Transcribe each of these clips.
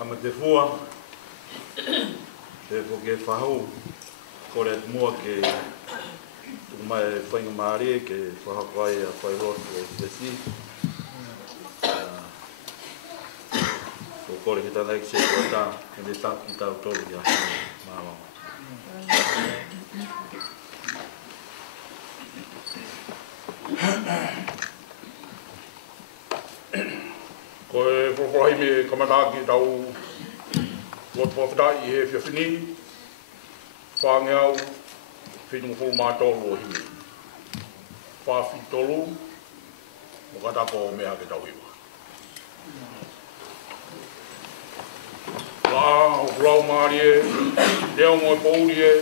Ama te fua, te po ke whahau, kore mua ke mai whainga maare, ke whahakai a whai roto e tesi. Ko kore ki tātai ki se kua tā, ke te tā ki tau tōru ki a māma. Ko e whakarahi me kamataki tau Wot whawhitai I he whiawhini, whāngeau, whinunga whulu mātoro o himi. Whāwhi tolu, mo katako o mea ke tau iwa. Lā, hoku rau maari e, reo moe pouri e,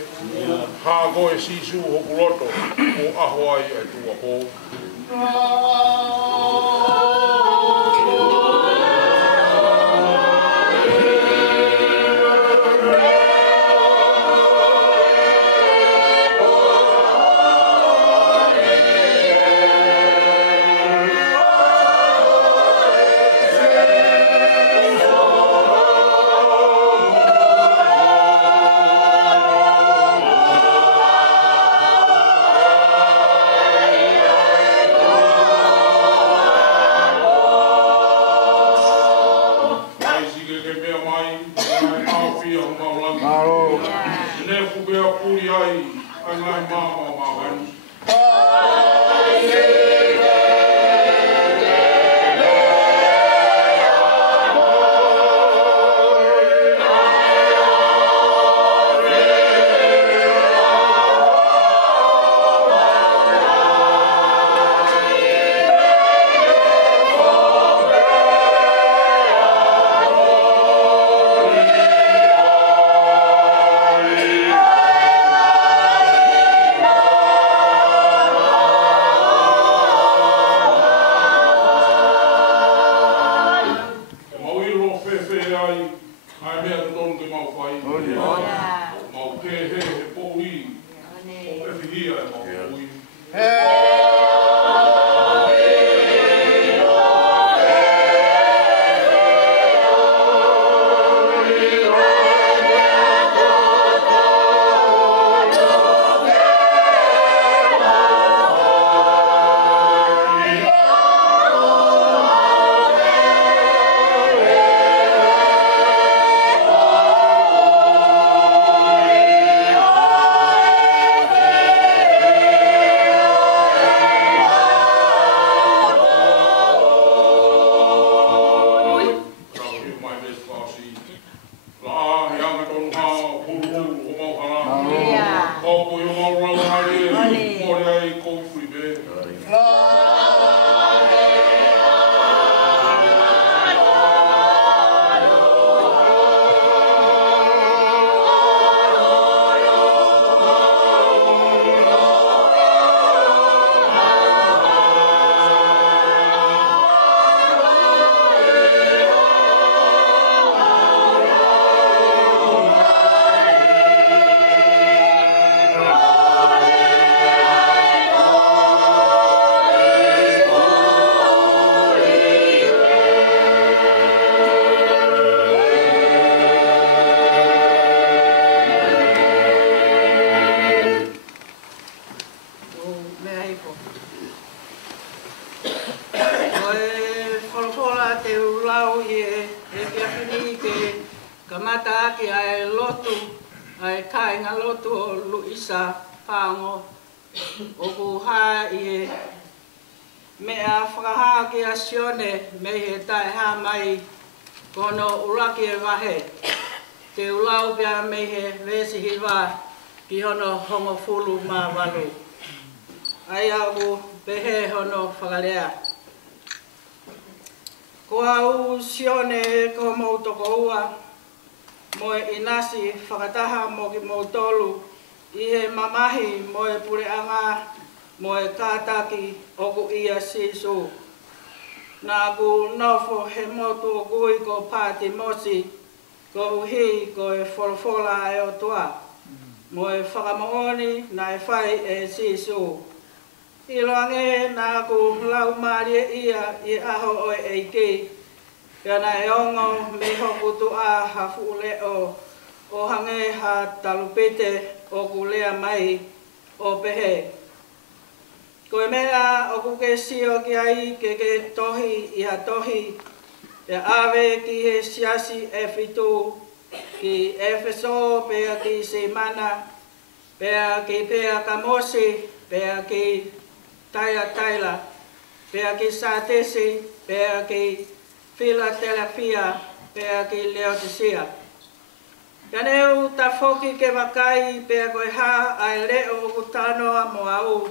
hā koe sisu hoku roto, o aho ai e tua pō. Hongo fulu ma walu. Ai au pehe hono whakalea. Ko au sione ko mautoko ua. Moe inasi whakataha mo ki mautolu. Ihe mamahi moe pureanga moe kātaki oku ia sisu. Nā ku nofo he motu o kui ko pāti mosi. Ko uhi ko e wholofola e o tua. Mo e whakamooni na e whai e sisu. I loange nā ku lau maria ia I aho o e ki. Pea na e ongo me hoku tua hafu leo o hange ha talupete o kulea mai o pehe. Koe mea o kuke sio ki ai ke tohi iha tohi. Pea awe ki he siasi e fitu ki Efeso pea ki Semana. Pea ki pea Kamosi, pea ki Taila, pea ki Satesi, pea ki Philadelphia, pea ki Laodicea. Pea neu ta foki ke wakai pea koe ha ai leo kutanoa mo au.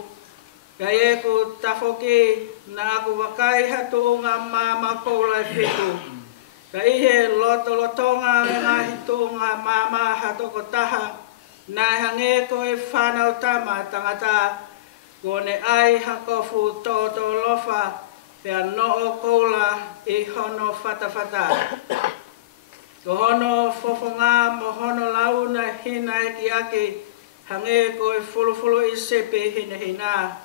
Pea eku ta foki na aku wakai hatu unga mama koulai fitu. Pea ihe lotonga ngahi tunga mama hatoko taha. Nai hange ko e whanau tama tangata ko ne ai hakofu tō lofa pea noo koula i hono whatawhata. Ko hono fofonga mo hono launa hina eki aki hange ko e fulufulu i sepe hina hina.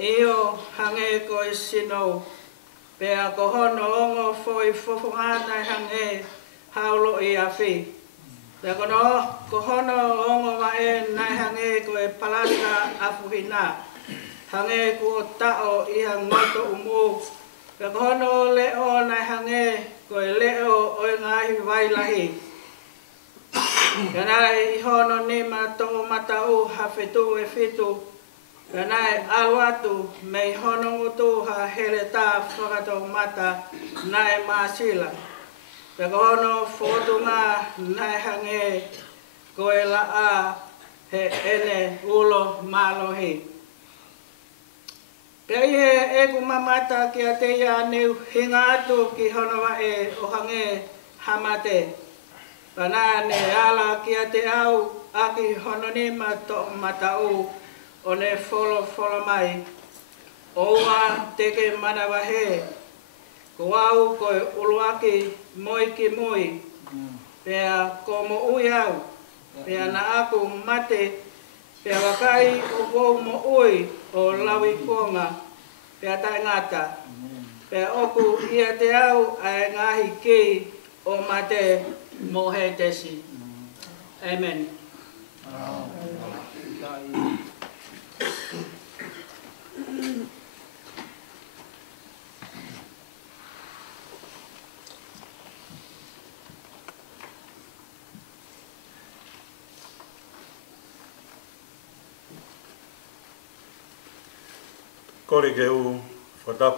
Io hange ko e sino pea ko hono ongo foi fofonga nai hange haulo i awhi. Pea kono, ko hono ongo wa e nai hange ko e palaka afuhina. Hange ko o tao iha ngoto umu. Pea ko hono leo nai hange ko e leo o e ngahi wailahi. Pea nai hono nima tō matau hawhetu e fitu. Pea nai aluatu mei hono ngutu ha hele tā whakatou mata nai maasila. Pea ko hono whotunga nai hange ko e la a he ene ulo malohi. Pea ihe e ku mamata ki a te ia neu hinga atu ki hono wa e o hange hamate. Pana ne ala ki a te au aki hono ni mato matau o ne folo mai. Oua teke manawahe. Ko au ko uluaki moi ki moi. Pea ko mo ui au. Pea na aku mate. Pea wakai o kou mo ui o lawi konga. Pea tai ngata. Pea oku ia te au ai ngahi ki o mate mo he tesi. Amen. Kore ke u whatap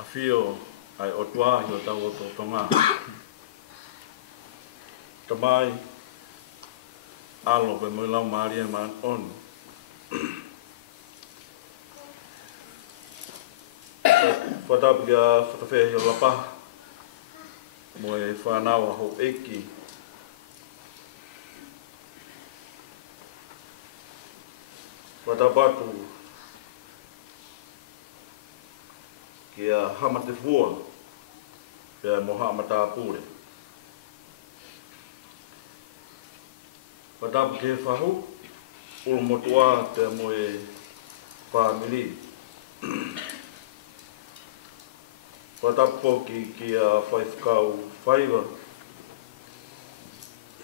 a whio ai o tua i o tau o tō tonga. Tamai alo pe mo lau maari e man on. Whatap ki a whatawhea i o lapa mo e whanau a ho eki. Whatap atu ki a hamate fua, pia moha mata pure. Whatap ke whahu, ulu motua pia mo e whamili. Whatap poki ki a whaifkau whaiva,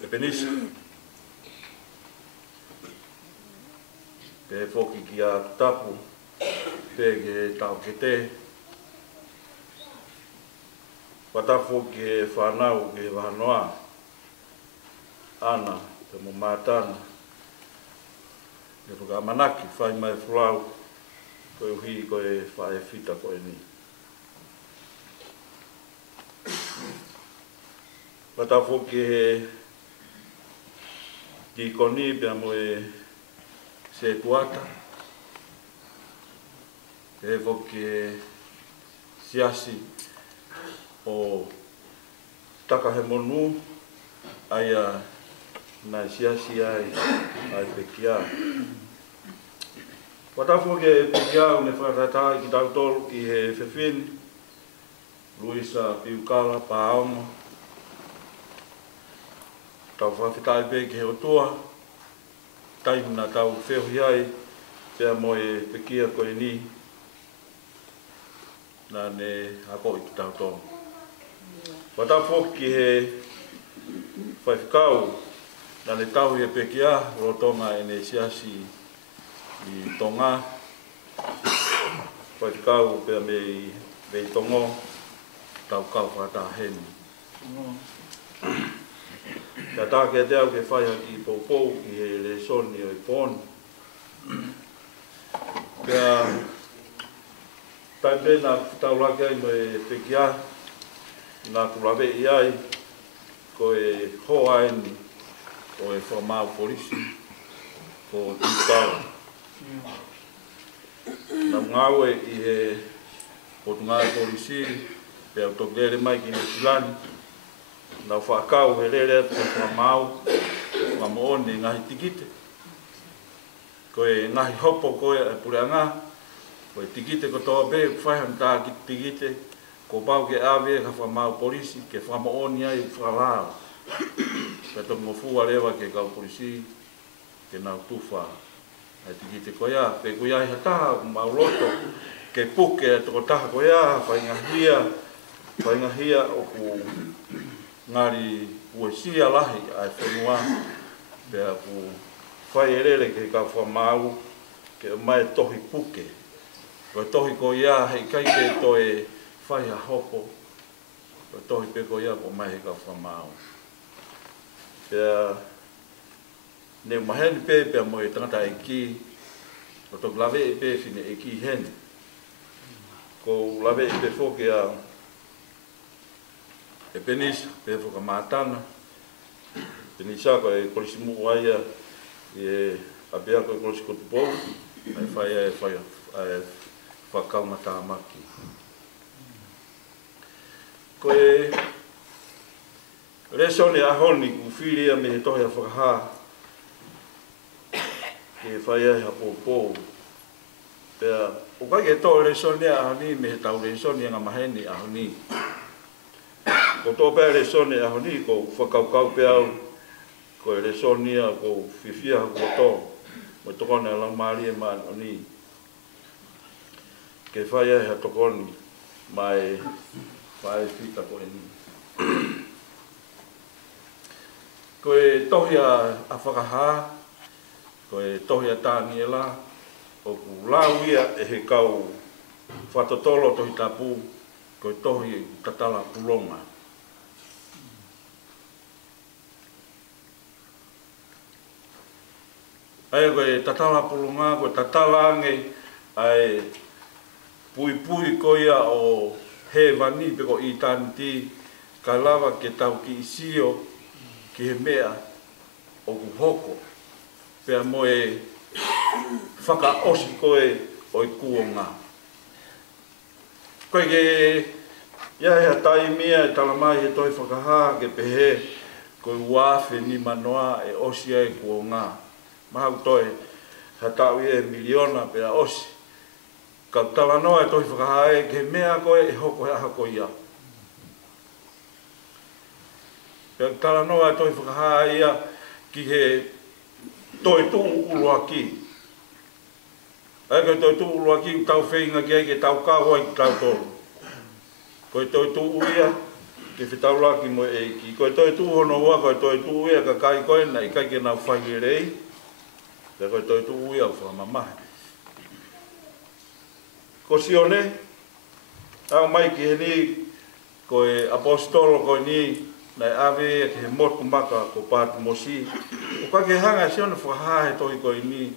e penisa. Pe poki ki a tapu, pe ke tau ke te. Watafo ke whanau ke whanoa, ana, te mo mātana, ke whakamanaki, whai mai whulau, koe uhi koe whae whita koe ni. Watafo ke ki koni pia mo e se tuata, ke fo ke siasi, o taka he monu aia nai siasi ai pekia. Watafu ke pekia une whakatata ki tau tolu ki he whewhini, Luisa Piukala Paaomo, tau whawhitai pe ki he otua, taimuna tau whehui ai, pia mo e pekia koe ni, na ne hako i tau tonu. Wata foki he whaifkau na ne tau he pekia rotonga e ne siasi i tonga. Whaifkau pia me tongo tau kau whata heni. Ka tā ke te au ke whaiha ki poupou ki he le soni o i pōni. Pea tai pēnā taurake ai mo e pekia nā kurawe i ai ko e hoa aini ko e whamau polisi ko tūtau. Nā ngāwe i he potungai polisi pea utokere mai ki ne Silani. Nā whakau he rere atu ko whamau ngā moone ngahi tikite. Ko e ngahi hopo ko e pureanga. Ko e tikite ko toa be whaihan tā ki tikite. Ko pau ke awe ka whamau polisi ke whamaoni ai whalao. Ka tongo fua rewa ke kau polisi ke nau tuwha. E tikite ko ia, pe ko ia iha taha mauroto ke puke e toko taha ko ia, whaingahia o ku ngari uesia lahi ai whenua pea ku whai erere ke ka whamau ke mai tohi puke. Ko tohi ko ia hei kai ke to e whai ha hopo. Ko tohi pe ko ia ko mai he ka whamau. Pea ne maheni pe pea mo e tangata e ki. Ko tok lawe e pe fine e ki heni. Ko lawe e pe whoke a e penisa, pe whoka mātana. Penisa ko e kolisi muku aia i e apea ko e kolisi kotupou. Ai whaia e whakau na tāmaki. Ko e resone ahoni ku whiria me he tohi a whakaha. Ke whaia e hapopou. Pea, o kai e tohi resone ahoni me he tau resone ngā maheni ahoni. Ko tō pēr resone ahoni ko whakaukau peau. Ko e resonia ko whiwhia ko tō. Mo tokone a laumari e maani. Ke whaia e ha tokoni mai whae whita ko e ni. Ko e tohi a whakaha. Ko e tohi a tāni e la. O ku lau ia e he kau whatotolo tohi tapu. Ko e tohi tatala pulonga. Ai koe tatala pulunga, koe tatala ange, ai pui ko ia o he wani pe ko i tānti, ka lawa ke tau ki isio, ki he mea o ku hoko. Pea mo e whakaosi koe o i kuonga. Koe ke ia hea tai mea e talamai he toi whakaha ke pehe, koe uafe ni manoa e osia e kuonga. Mahau toi, ha tau e miliona pea osi. Ka tala noa e tohi whakahae, ke mea koe e hoko he aha ko ia. Pea tala noa e tohi whakahae ia, ki he toi tu ulua ki. Eke toi tu ulua ki, tau whenga ki ai, ke tau kawa i tau tolu. Koe toi tu uia, ke whitau laki mo e ki. Koe toi tu hono ua, koe toi tu uia, ka kai koe na i kai ke nau whangi rei. Pea koe toi tu uia u whamamahe. Ko sione, au mai ki he ni, koe apostolo koe ni, nai ave e ke he motu maka ko pātu mosi. O ka ke hanga sione whakahae toi koe ni,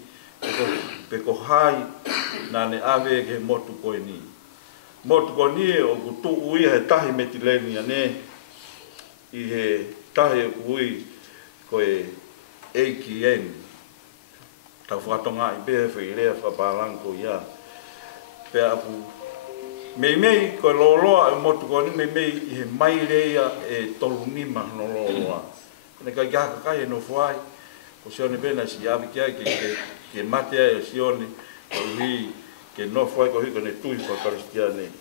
pe ko hai, nā ne ave e ke he motu koe ni. Motu koe ni o ku tu uia he tahi metileni ane, i he tahi ui koe AKN. Tau whakatonga i behe whairea whapalang ko ia. Pea apu, mei koe loloa e motu koe ni mei i he mai reia e tolu nima no loloa. Kone kai kaka kai e no whai, ko sione pena si awi kia ke matea e sione, ko hui ke no whai ko hui kone tui whakaristia nei.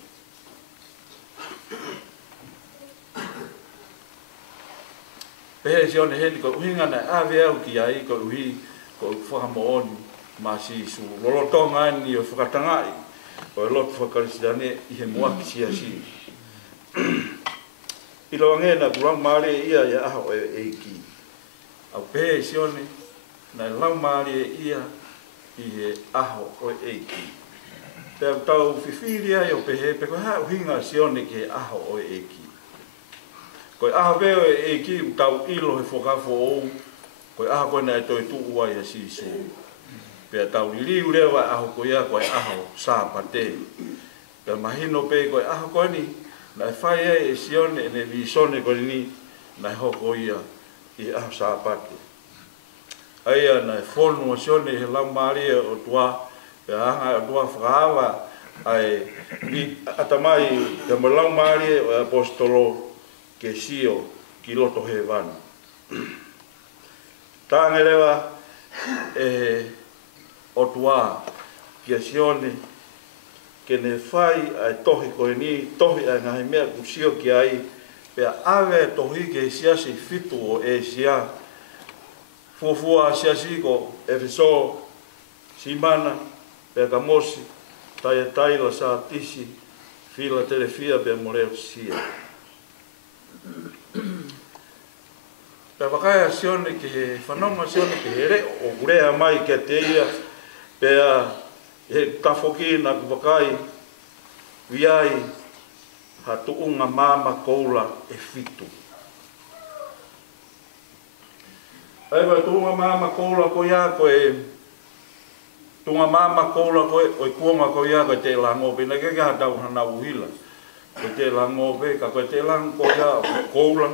Pehe sione heni ko hui ngana awe au ki ai ko hui ko whakamooni ma si su lolotonga ni o whakatangai o e lotu whakarisiane i he muaki siasi. I loa ngena kurang maare ia ia aho e eiki. Au pehe sione, na lau maare ia i he aho o eiki. Te au tau whiwhiria i o pehe, pe koe hao hinga sione ke aho o eiki. Koe aho peo e eiki u tau ilo he whakafo ou, koe aho koe na e toi tu ua i a sisu. Pea tau liliu rewa aho koe ia koe aho sāpate. Pea mahino pe koe aho koe ni, na e whai e sione e ne visone koe ni, na e hoko ia i aho sāpate. Aia na e whonu o sione he lau maaria o tua, pea anga o tua whakahawa, ai atamai te mo lau maaria o apostolo ke sio ki loto he vanu. Tānge rewa o tua ki a sione ke ne whai ai tohi koe ni, tohi ai ngahi mea kusio ki ai, pea awe tohi ke siasi fitu o e sia, fuafua siasi ko Efeso, Simana, pea Kamosi, Taila sa tisi, Fila Telefia pea Moreo sia. Pea wakaya sione ke he whanonga sione ke he re o kurea mai ke te ia, pea he tafoki na kuwakai viai ha tuunga mama koula e fitu. Aiwa tuunga mama koula ko ia koe tunga mama koula koe o kuonga ko ia koe te langope na keke hatau hana uhila. Koe te langope ka koe te lang ko ia koula.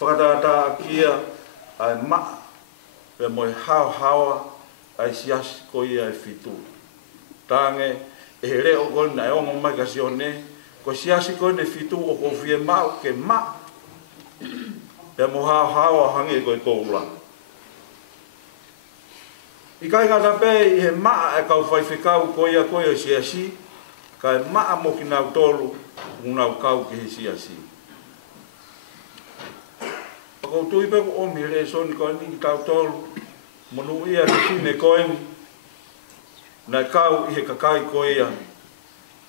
Whakatata kia ai maa pe moe hao hawa ai siasi ko ia e fitu. Tānge e he reo koe na e ongo mai ka sione, ko siasi koe ne fitu o ko fie mau ke maa. Pe mo hao hawa hangi koe koula. I kai ngata pe i he maa e kau whaiwhikau ko ia koe o siasi, ka e maa mo ki nau tolu, unau kau ki he siasi. Ko tui pe ko omi re soni ko ni tau tolu monu ia ki tine ko ni na kau i he kakai ko ia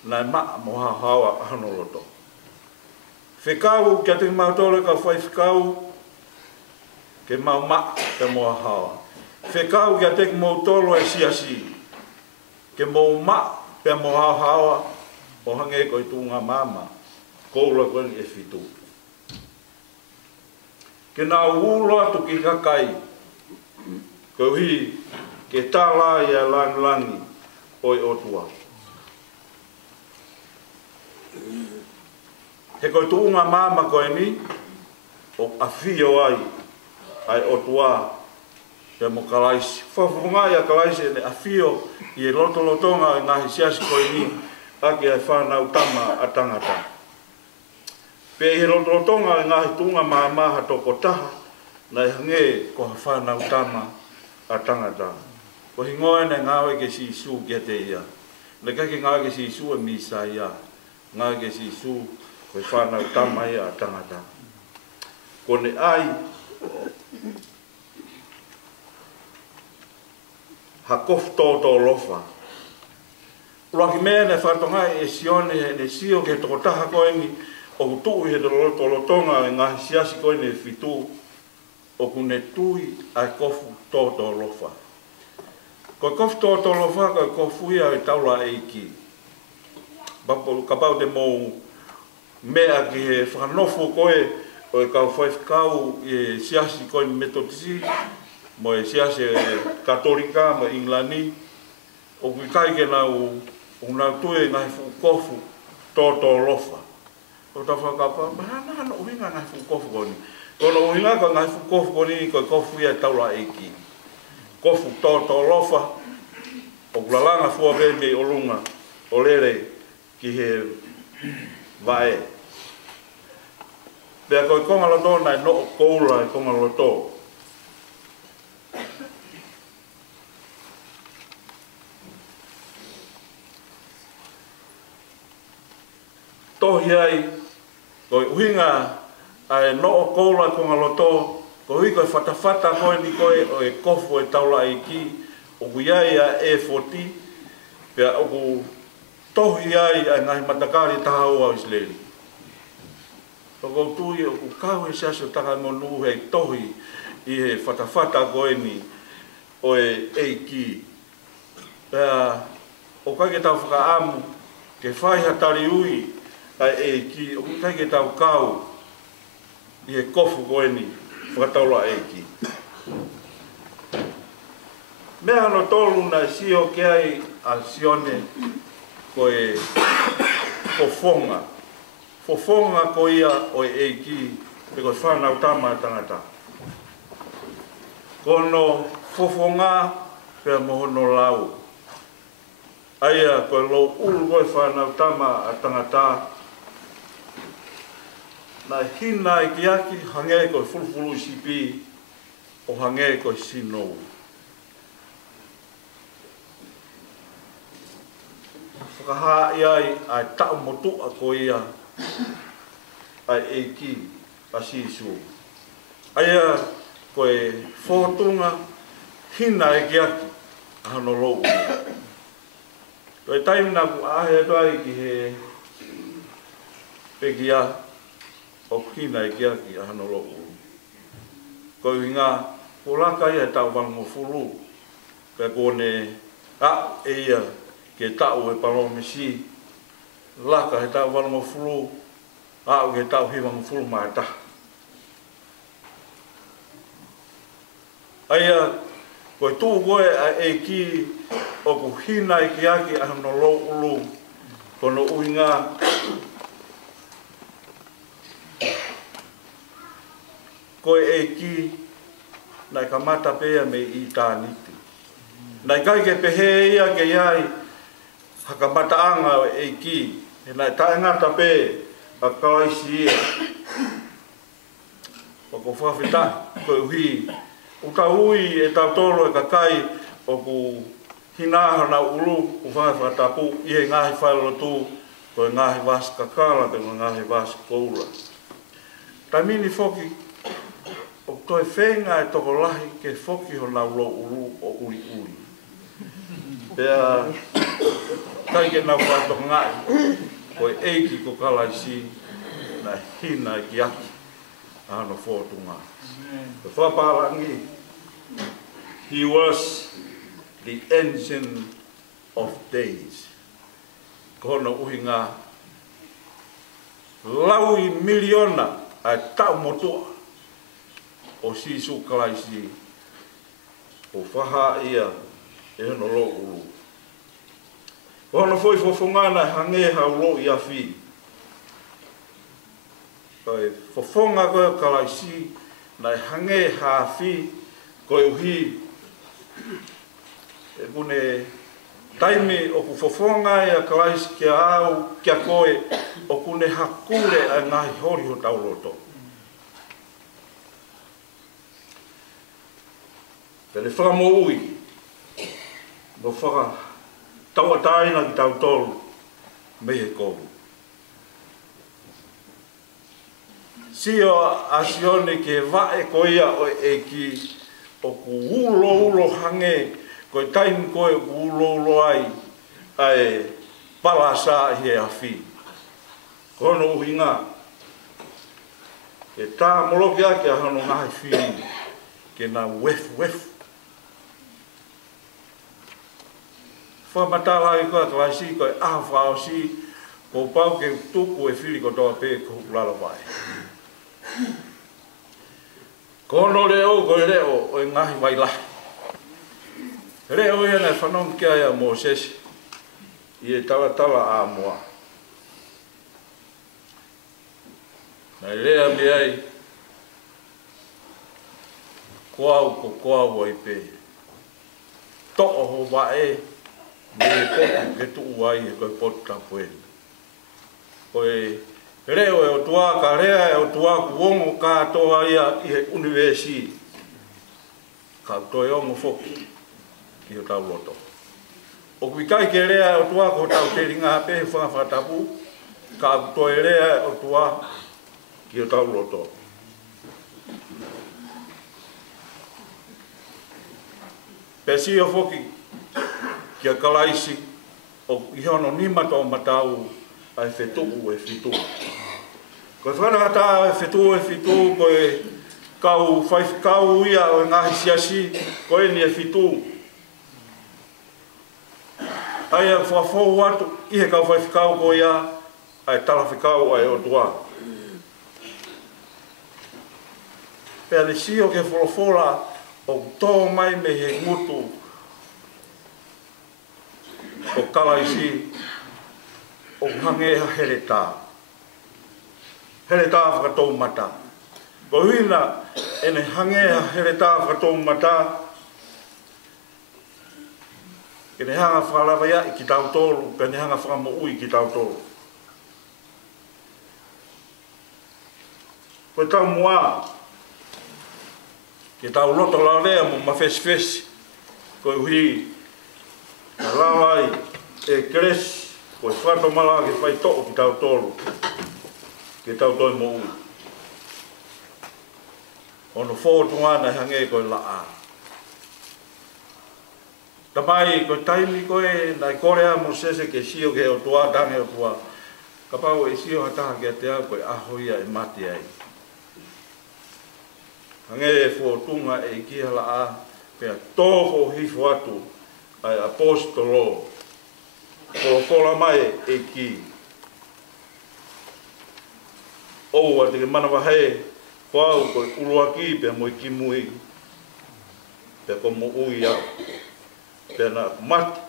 na ma mo ha hawa hano loto whekau kia te mau tolu ka whai whekau ke mau ma te mo hawa whekau kia te mau tolu e siasi ke mau ma pe mo hawa o hange ko i tunga mama koula ko ni e fitu. Ke nā ulo atu ki kakai, ko hi ke tāla ia langi oi otua. He koe tuunga mama koe ni, o awhio ai otua, te mo kalaisi. Whawhunga ia kalaisi ne awhio i e lotolotonga i ngahi siasi koe ni, ake ai whanau tama a tangata. Pe he rotonga e ngahi tunga maha toko taha, na e hange ko hawhanau tama a tangata. Ko hingoe ne ngawe ke si isu kia te ia. Ne kake ngawe ke si isu e misa ia. Ngawe ke si isu ko hawhanau tama ia a tangata. Ko ne ai, ha kofu tōtō lofa. Uaki mea ne whatongai e sione ne sio ke toko taha koe ni, o kutu he tolotonga e ngahi siasi koe ne fitu o kune tui ai kofu tōtō lofa. Koe kofu tōtō lofa koe kofu ia e taula eiki. Ka pau te mou mea ki he whanofo koe o e kau whaifkau e siasi koe ni metotisi mo e siasi katolika mo inglani o kui kai ke nau o nau tue ngahi fu kofu tōtō lofa. O ta whakapa, hana uhinga ngai fukofu koni. Kono uhinga ka ngai fukofu koni, koe kofu ia taula eiki. Kofu tōtō lofa, o kulalanga fua bebe o lunga, o lere ki he vae. Pea koe konga loto nai no koula e konga loto. Tohi ai, koe uhinga ai no koula konga loto, ko hui koe whatawhata koe ni koe o e kofu e taula i ki, o kuiai a e 40, pia oku tohi ai ai ngai matakari tahau au Isleli. Toko tui oku kau e siaso taka monu hei tohi i he whatawhata koeni o e eiki. Pea o kai ke tau whakaamu ke whai hatari ui ai eiki, o kai ke tau kau i he kofu koeni whakataula eiki. Mea no tolu na sio ke ai a sione ko e fofonga. Fofonga ko ia o e eiki pe ko whanau tama tangata. Kono fofonga pe mohono lau. Aia ko lo ulu ko e whanau tama a tangata. Na hina i kiaki hange ko e fulfulu sipi o hange ko e sinou. Whakaha iai ai tau motua ko ia ai eiki a sisu. Aia ko e whotunga hina e kiaki a hano lou. Ko e taimina ku ahe atai ki he pekia o hina e kiaki a hano lou. Ko i ngā ko laka ia tau wango fulu pe kone a e ia ke tau e palo mesi laka he tau wala fulu a ke tau hi wala fulu mai ta aia ko tu goe a e ki o ku hina i ki aki a no lo ulu kono uinga ko e ki na kamata pea me i taniti na kai ke pehe ia ke iai hakamata anga e ki e nai tae ngata pe a kawaisi ia o ko whawhita ko uhi o ka ui e tau tolo e ka kai o ku hinaha na ulu o whawhatapu i e ngahi whailotu ko e ngahi wasi kakala te ngahi wasi koula tamini foki o toi whenga e toko lahi ke foki ho na ulo ulu o uri uri pea kai ke nau whato ngai, ko e eiki ko kalaisi na hina ki aki a hano whotunga. Ko whaparangi, he was the Ancient of Days. Ko hono uhinga laui miliona a tau motua o sisu kalaisi o whaha ia e hono lo ulu. Kono foi fofongana hange haulo i afi. Koe fofonga koe kalaisi nai hange haafi koe uhi. E kune taimi o ku fofonga e a kalaisi kia au kia koe o kune hakure a ngahi hori ho tauloto. Pele whakamo ui. No whaka taua taina ki tau tolu me he kou. Sio asione ke vae koia o e ki o ku ulo hange koe taimi koe ku ulo ai ai palasa he afi. Kono uhinga ke tā moloki ake a hano ngahi whiri ke nā wefu. Whamatala i koe klaisi koe ahawhao si ko pau ke tuku e whiri ko toa pē ko hukulala vai. Kono leo koe leo o e ngahi vai lahi. Leo ia nei whanong kia ia Moses i e tala a mua. Nei lea mi ai koau o i pē. To'o ho wae me poku ke tuu ai e koe potu tapueni. Koe reo e o tua ka rea e o tua ku ongo katoa ia i he universi. Ka toi ongo foki ki o tau loto. O kui kai ke rea e o tua ko tau te ringa pe whangawhatapu. Ka toi rea e o tua ki o tau loto. Pesi o foki kia kalaisi o ihono nima to matau ai fetu e fitu. Ko whanakata e fitu ko e kau ia o ngahi siasi ko e ni e fitu. Ai a whafou atu i he kau whaifkau ko ia ai tala whikau ai o tua. Pea le sio ke wholofora o tō mai me he ngutu o kalaisi o hangeha here tā. Here tā whakatou mata. Ko huina ene hangeha here tā whakatou mata ke ne hanga whakalawa ia i ki tau tōru, pe ne hanga whakamo ui ki tau tōru. Koe tau mua, ke tau loto la lea mo mawhesi, koe hui na lawai e kres, koe whato mala ke whai tō ki tau tōru, ke tau toi mo ui. Ono whōtunga na hange koe la a. Tamai koe taimi koe nai korea mo sese ke sio ke o tua tange o tua. Ka pau e sio hataha ke te au koe ahoia e mati ai. Hange e whōtunga e kia la a pia tōko hifo atu ai apostolo. Kolokola mai e ki. Oua te ke manawa hei whau koe uruaki pia mo i ki mui. Pia ko mo ui au. Pea na mati,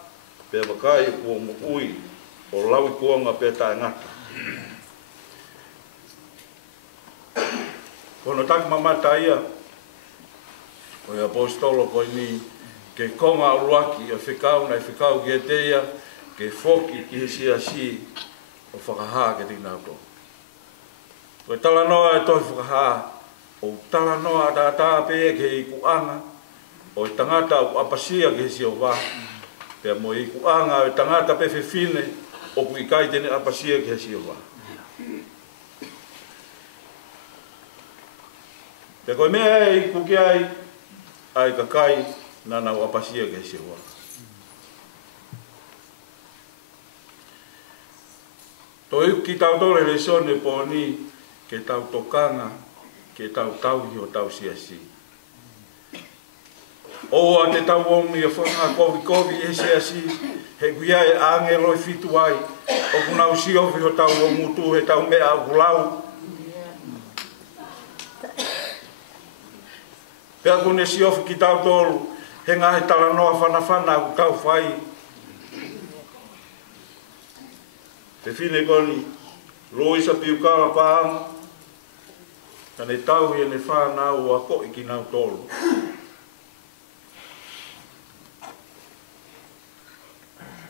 pea wakai kua mo ui, o lawi kuanga pea tae ngata. Kono taki mamata ia, koe apostolo koe ni, ke konga uruaki o whikau na whikau ki e teia, ke foki ki he si o whakahaa ke tina auto. Koe tala noa e tohi whakahaa, o tala noa tā pēe ke i kuanga, o i tangata o apasia ke si o wā. Pea mo i kuanga o i tangata pe whiwhine o ku i kai tene apasia ke si o wā. Pea koe mea e i kuki ai ka kai nana o apasia ke si o wā. To iu ki tau tole le sone po ni ke tau tokanga, ke tau tauhi o tau siasi. Oa te tau omi a whanga kovi e se asi, he kuia e angelo e fitu ai, o kuna usi ofi ho tau o mutu he tau mea au kulau. Pea kune si ofi ki tau tolu, he ngahe tala noa whana au kau whai. Te whine koni, loisa piukala pāma, kane tau he ne whanau a ko i ki nau tolu.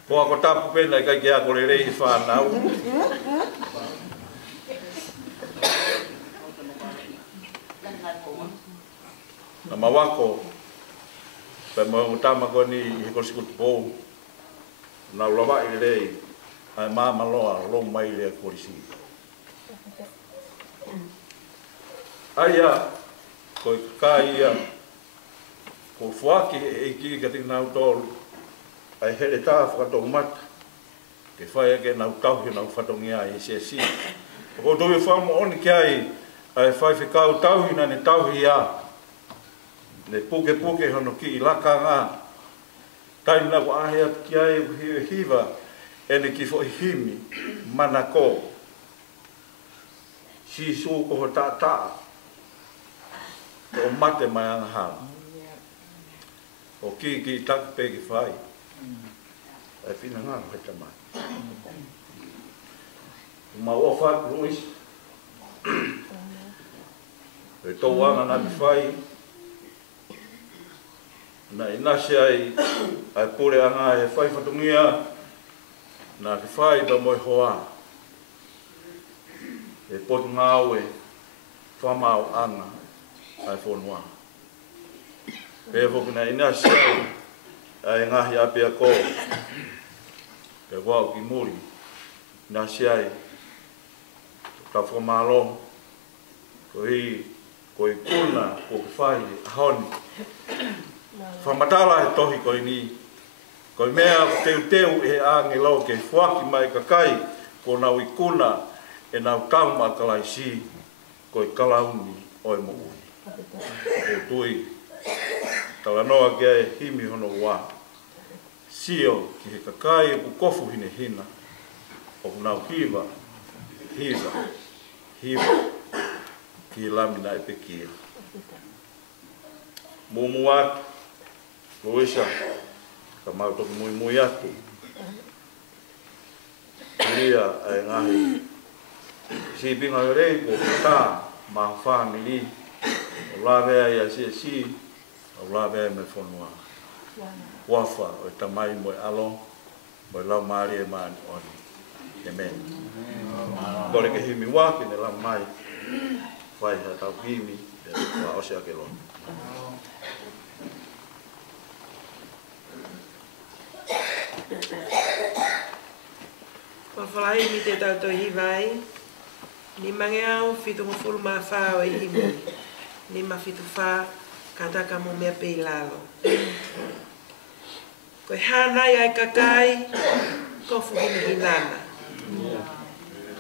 Ko ako tapu pena i kai ke ako le rei whanau. Na mawako, pai mo tama ko ni he kosikutu pou. Na ulawa i le rei, ai mama loa long mai le korisi. Aia, ko i kai ia, ko fuaki e ki katik nau tolu. Ai hele tā whakatou mata, ke whai ake nau tauhi nau whatongi ai e se si. Ko tohi whamu oni ki ai, ai whai whikau tauhi na ne tauhi a. Ne puke hono ki i laka ngā. Taini na ko ahe atu ki ai hiwa, ene ki fo himi, mana ko. Si su ko ho tā. O mate mai anga hana. O ki taku pe ki whai. Ai fina ngā koe tamai. Ma ua whak ruis. E tō anga nā ki whai. Na inasi ai pure anga e whai whatungia. Nā ki whai da moi hoa. E potu ngā ue. Whamau anga. Ai whonua. E whoku na inasi ai. Ai ngahi api a ko, pe wau ki muri, nā siai, ka whamalo, ko i kuna, ko ki whai, honi. Whamatala he tohi ko i ni, Ko mea teu e ange lau ke fuaki mai kakai ko nau ikuna e nau kauma kalaisi ko i kalauni o e mo'u. O tui talanoa kia e himi hono wā. Sio ki he kakai e kukofu hine hina o nau hiva ki lamina e pekia. Mumu atu, Luisa, ka mautoki mui atu. Ia e ngahi si pinga rei ko ta ma family o lave ia si o lave me fonua. Wafa o tamai mo alo mo la mari e man oni. Amen. Kore ke himi waki ne la mai vai ha tau himi e wa osea ke lo. Whawhalai mi te tautou hiwai, ni mange au whitu mawhulu maa whao e himo, ni ma whitu wha kataka mo mea pei lalo. Koe hānai ai kakai, ko fuhini hinana.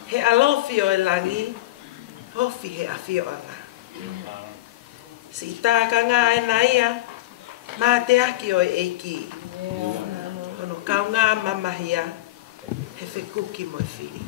He alofi o e langi, hofi he awhio anga. Si tāka ngā e naia, mā te aki o e eiki. Ono kau ngā mamahia, he whekuki mo e whiri.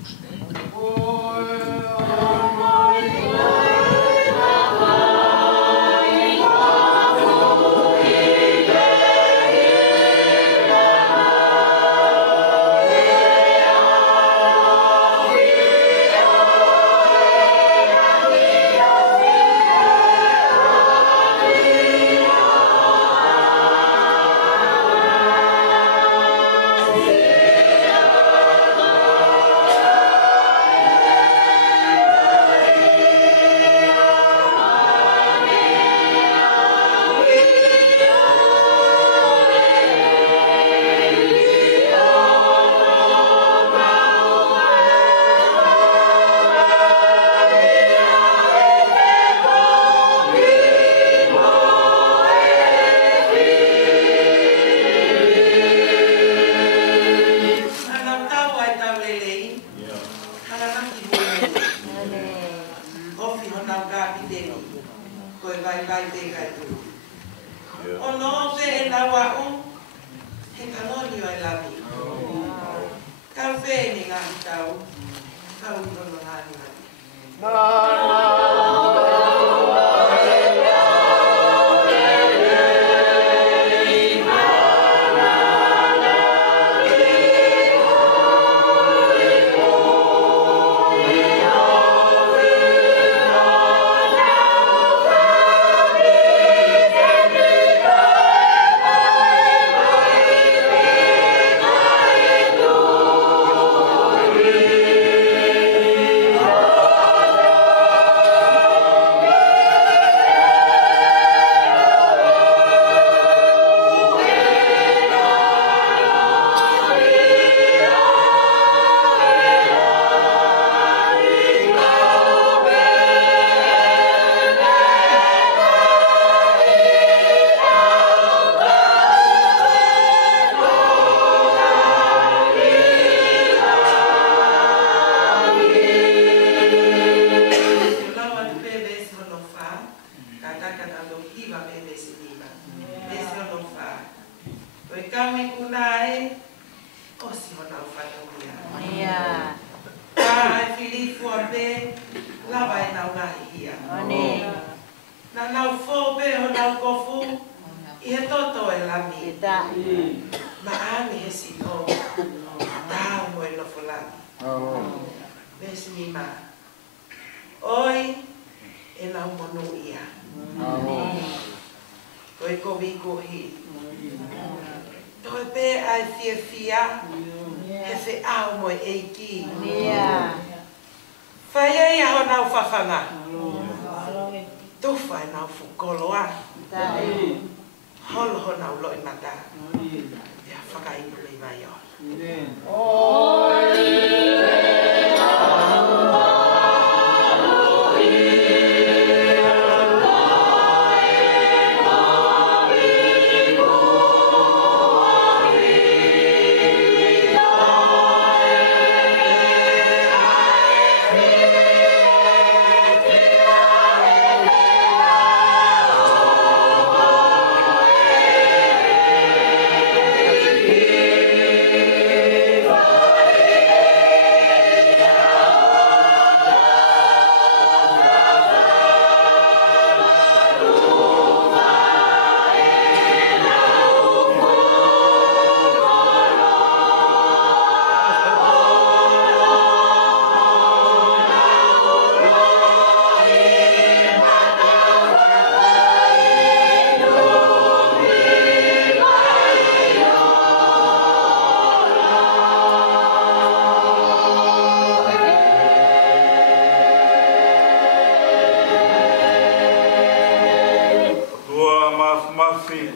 fi.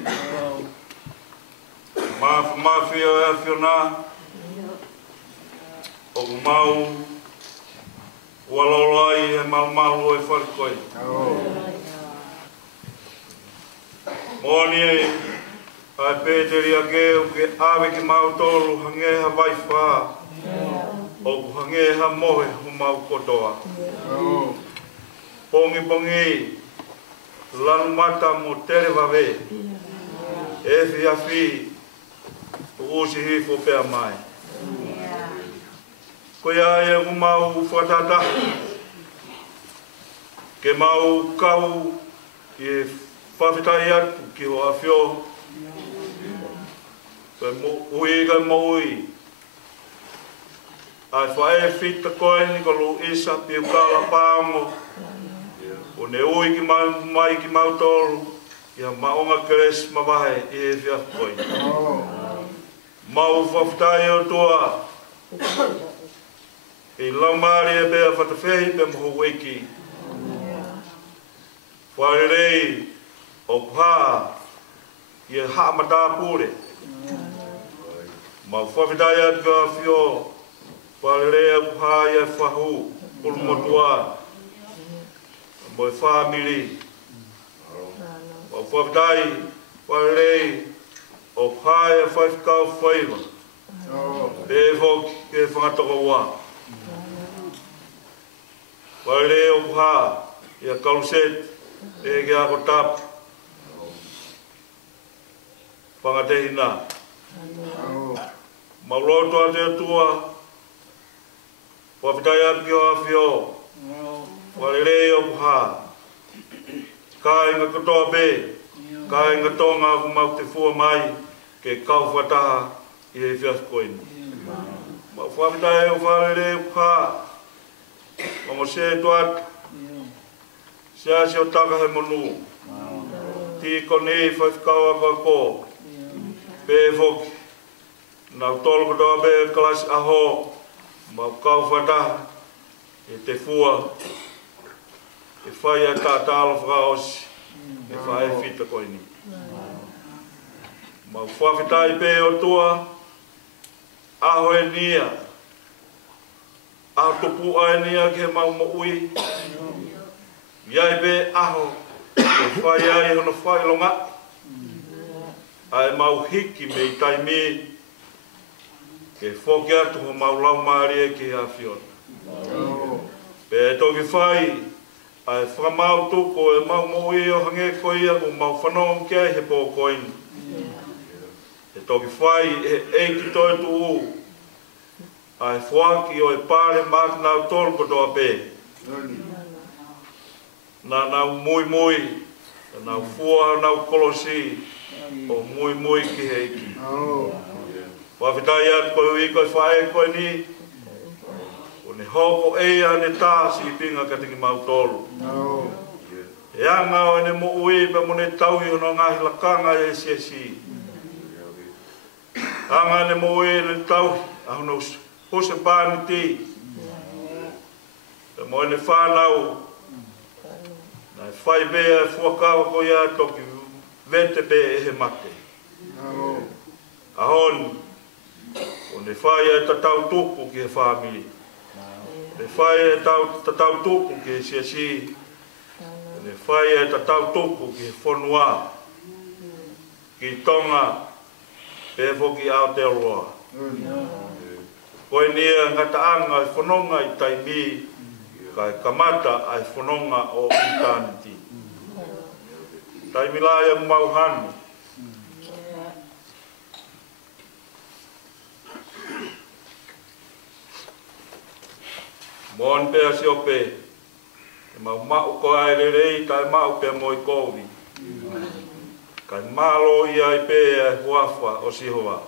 Mafi o e fiona. O mau. Walolai e malmalu e wharkoi. Moni e ai Peteri a geu ke awe ki mau tolu hangeha vai wha. O hangeha mohe hu mau kotoa. Pongi pongi lanu mata mo tere wawe. E fi a fi usi hifo pea mai. Ko ia e hu mau whatata. Ke mau kau e whawhitai atu ki ho a whio. Ui ka moui. Ai whae whita koe ni ko lu isa piu kala pāngo. O ne ui ki mai ki mau tolu. Ia maonga keres mawahe i e whia koe. Mau whawhitai o toa. E laumari e bea whatawhehi pe moho weiki. Whaerei o pā i e haamata pūre. Mau whawhitai atu ka whio. Whaerei o pā i e whahu. Pulu motua. Mo e whamiri. Mau whawhitai. Whaerei o pā i e whaifkau whaiva. E hoki e whangatoko wā. Whaerei o pā i a kaluset. E ke ako tap. Whangatehina. Mauloto a te atua. Whawhitai atu ki o a whio. Whaerei o pā. Ka inga katoa be. Ka inga tonga ku mau te fua mai. Ke kau whataha i he whias koini. Whawhitai o whaerei o pā. Ongo se tuat. Sia o taka he monu. Ti konei whaifkau a kako. Pe foki. Nau tolu katoa be klasi aho. Mau kau whataha. E te fua. E whai a tātalo whakaosi. E whai whita koini. Mau whawhitai pe o tua. Aho e nia. Aho tupu a e nia ke mau mo ui. Iai be aho. E whai ai hono whai longa. Ai mau hiki me i taimi. Ke whoki atu ho mau lau maari e ki a whiona. Pe toki whai. Ai whamau tuko e mau mo i o hange koia o mau whanong kia he pō koini. E toki whai e eiki toi tu u. Ai whaki o e pāre maki nau tolu kotoa pē. Na nau mui mui. Nau fua nau kolosi. O mui mui ki heiki. Whawhitai atu koe ui koe whae koe ni. O ne hoko eia ne tāsi i pinga katiki mau tolu. E anga o ne mo ui pa mo ne tauhi ono ngahi lakanga e si. Anga ne mo ui ne tauhi ahono hose pāni ti. E mo ne whanau. Na e whai bea e fuakawa ko ia toki vente pe e he mate. Ahon. O ne whai e tatau tupu ki he whamili. Ne whai e tatau tupu ki he siasi. Ne whai e tatau tupu ki he whanua. Ki tonga. Pe foki Aotearoa. Koe nia ngataanga i whanonga i taimi. Kai kamata ai whanonga o eternity. Taimi lai ang mauhanu. Mon pea si ope. E mau ko ai rei tai mau pea moi kovi. Kai malo i ai pe e huafwa o sihoa.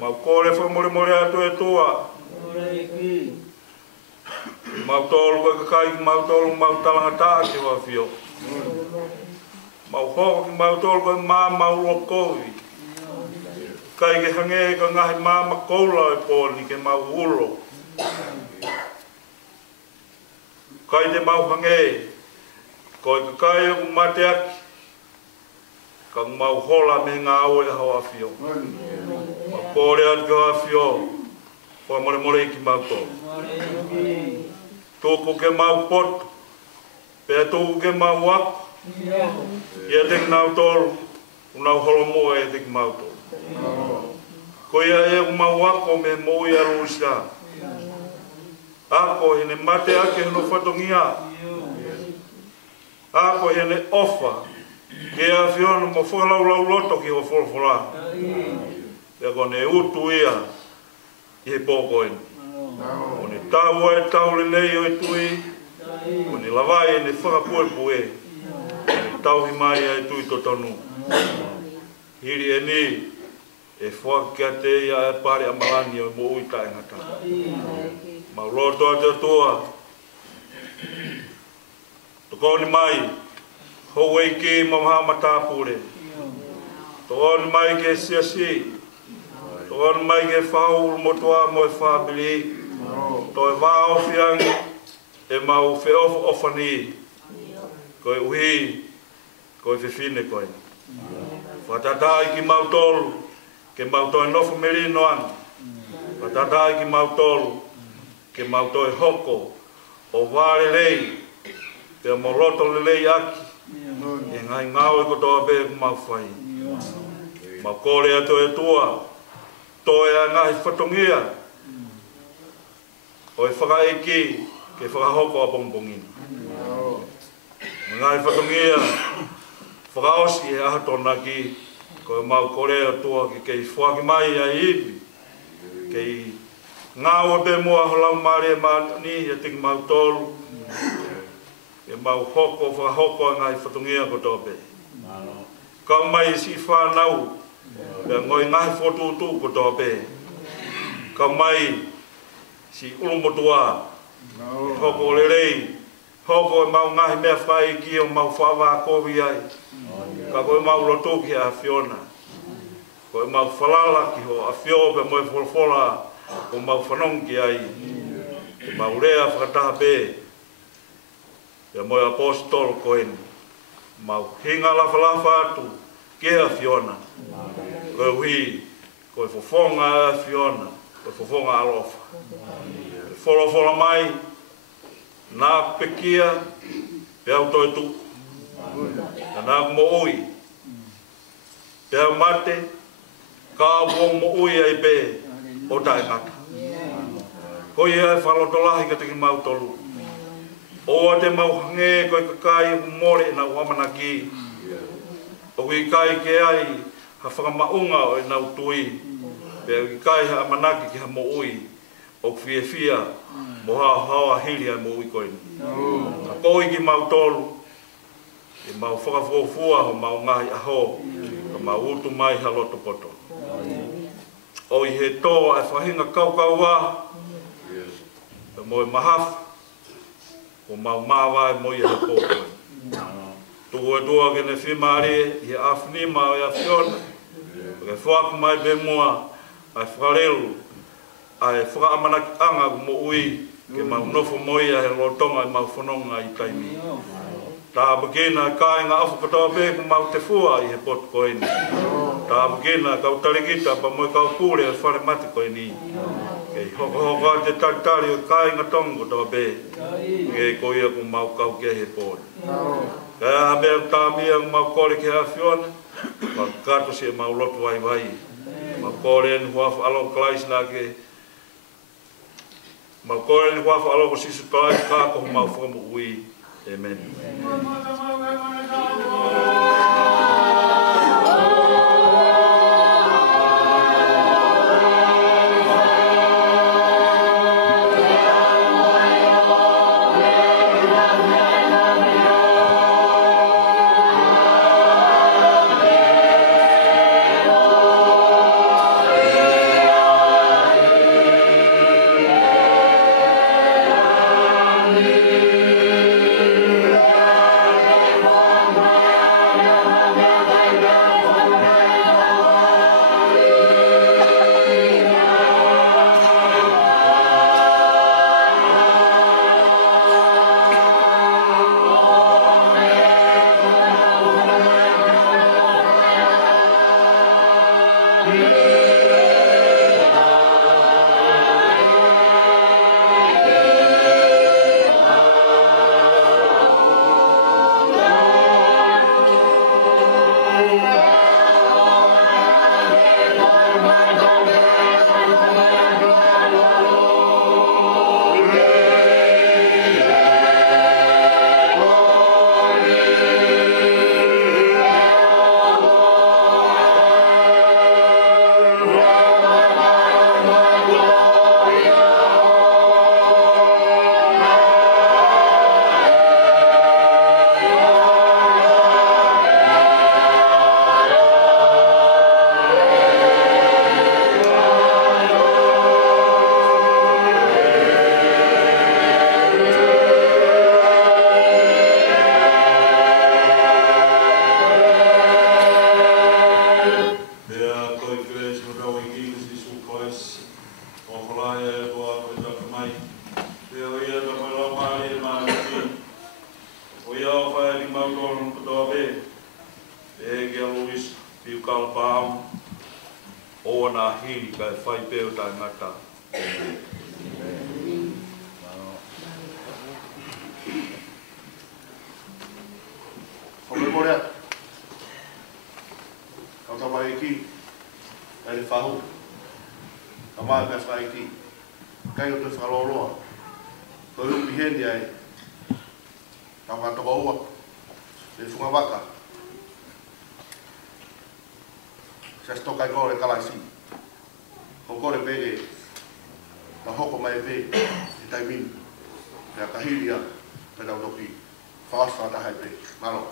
Mau kore whamore atu e toa. Mau tolu ka kai mau tolu mau talanga taa ki wa fio. Mau hoko ki mau tolu ka mau lokovi. Kai ke hange ka ngahi mama koula e poli ke mau ulo. Kai te mau hange. Koi ka kai o mate aki. ka mau hola me ngā au e hao awhio. Ma kore atu ka awhio, wha more more ki mau tō. Tōku ke mau potu, pēr tōku ke mau waku, ia te ngau tōru, unau holo mua e te ki mau tō. Ko ia e ku mau wako me mo ia rusia. Ako hene mate ake heno whatongia. Ako hene ofa. Ke a whiona mo whalau lau loto ki ho wholawhola. Ia kone utu ia i he pōko eni. O ne tau e tau le nei o e tui. O ne lawai e ne whakapue pue. O ne tau hi mai e tui to tonu. Hiri e ni e whakia te ia e pare a malani o mo uita e ngata. Ma roto a te toa. Tokoni mai, hou e ki mamahama tāpure. Tokoni mai ke siasi. Tokoni mai ke whau motoa mo e whabili. To e wā ofiangi e mau whe ofani. Ko e uhi, ko e whiwhine koe. Whatatai ki mau tolu. Ke mauto e nofo merino anga. Whatatai ki mau tolu. Ke mauto e hoko. O wāre rei. Pea moroto le lei aki. E ngai ngau e kotoa pe ku mau whai. Mau kore ato e tua. Toe a ngahi whatongia. O e whakaeki. Ke whakahoko a bongbongina. Ngai whatongia. Whakaosi e ahatona ki. Ko e mau korea tua ki kei whaki mai a iwi. Kei ngāua pe mua holau maare mani e tiki mau tolu. E mau hoko, whakahoko a ngai whatungia ko tōpe. Kau mai si whanau. Pea ngoi ngahi whotutu ko tōpe. Kau mai si ulumotua. Hoko le rei. Hoko e mau ngahi mea whai ki o mau whawā kovi ai. Ka koe mau roto ki a Fiona. Koe mau whalala ki ho a Fio pe moe wholawhola o mau whanong ki ai. Ke mau rea whakataha pe. Pe moe apostol koeni. Mau hinga lawhalafa atu ki a Fiona. Koe hui, koe whawhonga a Fiona. Koe whawhonga alofa. Wholawhola mai, nā pekia, pe au toi tu. Nā mo ui. Pea mate, ka wong mo ui ai pe o tae ngata. Ko ia e whalotolahi ka teki mau tolu. O te mau hange koe kakai more na wamana ki. O kui kai ke ai ha whakamaunga o e nau tui. Pea kui kai ha amanaki ki ha mo ui. O fia fia mo hawa hiri ai mo ui koe. Ka koi ki mau tolu. E mau whakafofua ho mau ngahi aho, ka mau utu mai haloto poto. O i he tō e whahinga kaukau wā, e moe mahafu, o mau māwā e moe i he pōkoe. Tuku e tua ke ne whimare, i he awhnima o i a Fiona, ke whaku mai pe mua, ai whakarelu, ai whakaamanaki anga ku mo ui, ke mau nofo moe a he lotonga i mau whanonga i taimi. Tā pakena kai ngā afu katoa pe ku mau te fua i he potu koeni. Tā pakena kau tarikita pa moe kau pūre e whare mati koeni. Kei hoko te taritari o kai ngā tongo katoa pe. Kei koia ku mau kau kia he pōni. Kei aha mea tā mia ku mau kore ke a Fiona. Pa kato si e mau lotu vai vai. Mau kore ni huafu alo klais nā ke. Mau kore ni huafu alo ko sisu klais kako mau whamu ui. Amen. Amen. ona hiri kai whai peo tā ngata. Ome morea. Kau tahu mai ki. Dari fahu. Kamai ka sai ki. Kai o te whaloloa. Kau upi hendi ai. Kau kata ua. Te whunga waka. Sia stokai kore kalaisi. Ko kore pege. Ka hoko mai pe. I tai min. Pea kahiria. Pea utoki. Whawasa tahai pe. Malo.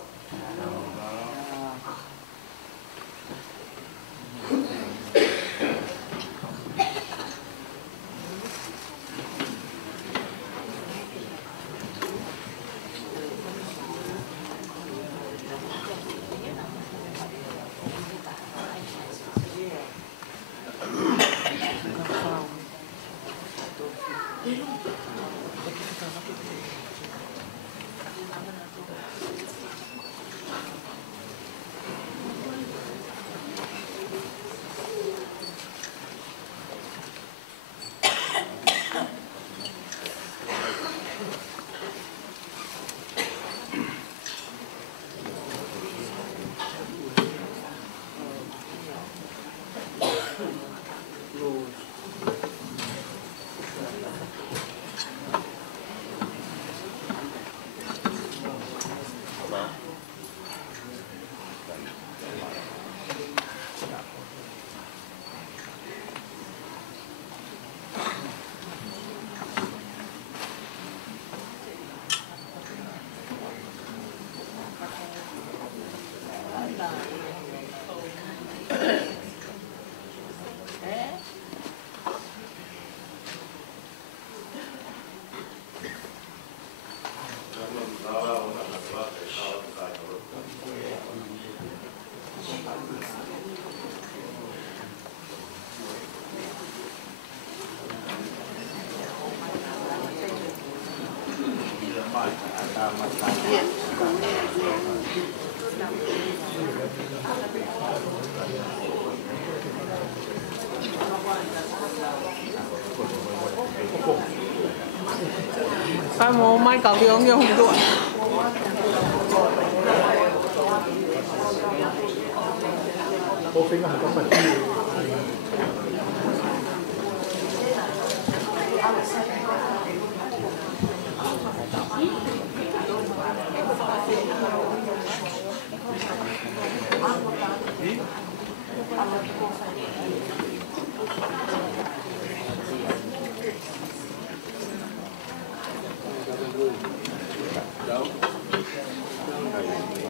Phải mua mấy cậu vô không được. Cô tính là có phần chi.